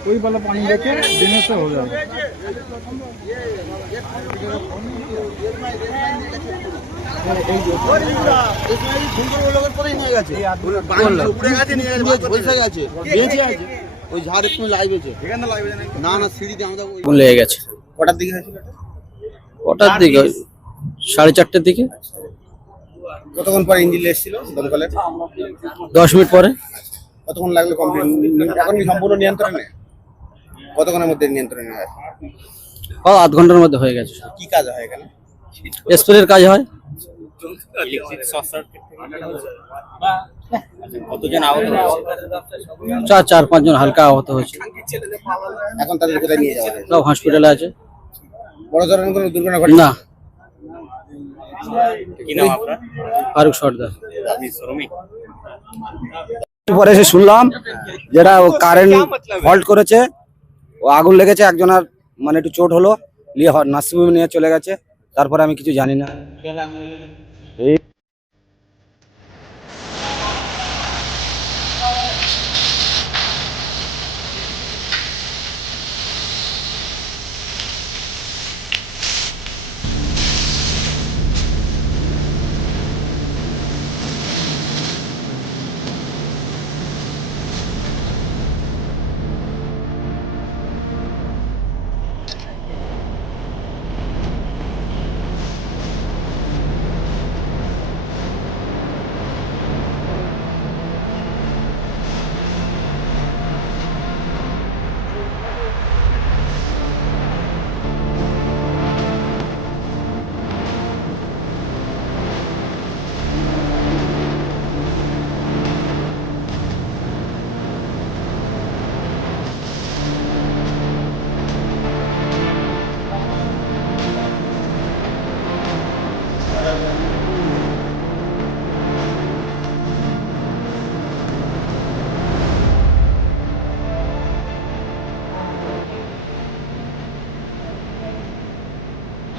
कोई वाला पानी लेके देने से हो जाएगा ওই ঝাড় একটু লাইভ আছে না না সিঁড়িতে আমাদের ওই- আগুন লেগে গেছে কটার দিকে হয়েছিল এটা? ওটার দিকে ওই সাড়ে চারটের দিকে কতক্ষণ পরে ইঞ্জিন এসেছিল দমকলের দশ মিনিট পরে কতক্ষণ লাগল কমপ্লিট এখন কি সম্পূর্ণ নিয়ন্ত্রণে? কতক্ষণের মধ্যে নিয়ন্ত্রণে হয়? ও আধ ঘণ্টার মধ্যে হয়ে গেছে কি কাজ হয় এখানে? স্প্রের কাজ হয়। চার চার পাঁচজন হালকা আহত হয়েছে। এখন তাদের কোথায় নিয়ে যাওয়া সব হসপিটালে আছে। বড় ধরনের কোনো দুর্ঘটনা ঘটে না। ফারুক সর্দার। পরে এসে শুনলাম যেটা কারেন্ট ফল্ট করেছে, ও আগুন লেগেছে একজনের মানে একটু চোট হলো, নিয়ে নার্সিংহোমে নিয়ে চলে গেছে, তারপরে আমি কিছু জানি না। seven